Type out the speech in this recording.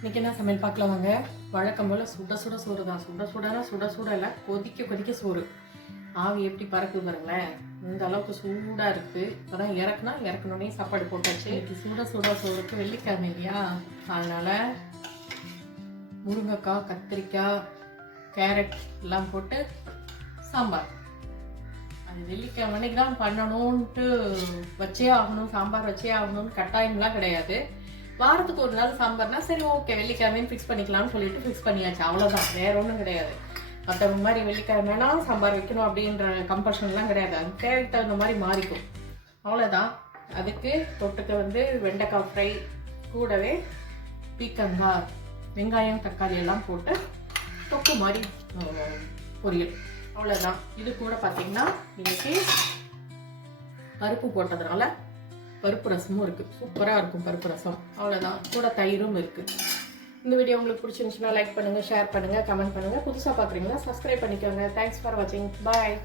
இன்றைக்கி என்ன சமையல் பார்க்கலாம் வாங்க. வழக்கம் போல் சுட சுட சோறு தான். சுட சுட இல்லை, கொதிக்க சோறு. ஆவி எப்படி பறக்குது பாருங்களேன். இந்த அளவுக்கு சூடாக இருக்குது. இப்போ தான் இறக்கணுன்னே சாப்பாடு போட்டாச்சு. சுட சோறுக்கு வெள்ளிக்கிழமை இல்லையா, அதனால் முருங்கைக்காய், கத்திரிக்காய், கேரட் எல்லாம் போட்டு சாம்பார். அது வெள்ளிக்கிழமை அன்னைக்கு தான் பண்ணணுன்ட்டு வச்சே ஆகணும், சாம்பார் வச்சே ஆகணும்னு கட்டாயம்லாம் கிடையாது. வாரத்துக்கு ஒரு நாள் சாம்பார்னா சரி ஓகே, வெள்ளிக்கிழமைன்னு ஃபிக்ஸ் பண்ணிக்கலாம்னு சொல்லிட்டு ஃபிக்ஸ் பண்ணியாச்சு, அவ்வளோதான். வேற ஒன்றும் கிடையாது. மற்றவங்க மாதிரி வெள்ளிக்கிழமைனா சாம்பார் வைக்கணும் அப்படின்ற கம்பல்ஷன்லாம் கிடையாது. அது தேவைக்கு தகுந்த மாதிரி மாறிக்கும், அவ்வளோதான். அதுக்கு தொட்டுக்க வெண்டைக்காய் ஃப்ரை, கூடவே பீக்கங்காய், வெங்காயம், தக்காளி எல்லாம் போட்டு தொக்கு மாதிரி பொரியல், அவ்வளோதான். இது கூட பார்த்தீங்கன்னா இன்னைக்கு பருப்பு போட்டதுனால பருப்பு ரசமும் இருக்குது. சூப்பராக இருக்கும் பருப்பு ரசம், அவ்வளோதான். கூட தயிரும் இருக்குது. இந்த வீடியோ உங்களுக்கு பிடிச்சிருந்துச்சுன்னா லைக் பண்ணுங்கள், ஷேர் பண்ணுங்கள், கமெண்ட் பண்ணுங்கள். புதுசாக பார்க்குறீங்கன்னா சப்ஸ்கிரைப் பண்ணிக்கோங்க. தேங்க்ஸ் ஃபார் வாட்சிங். பாய்.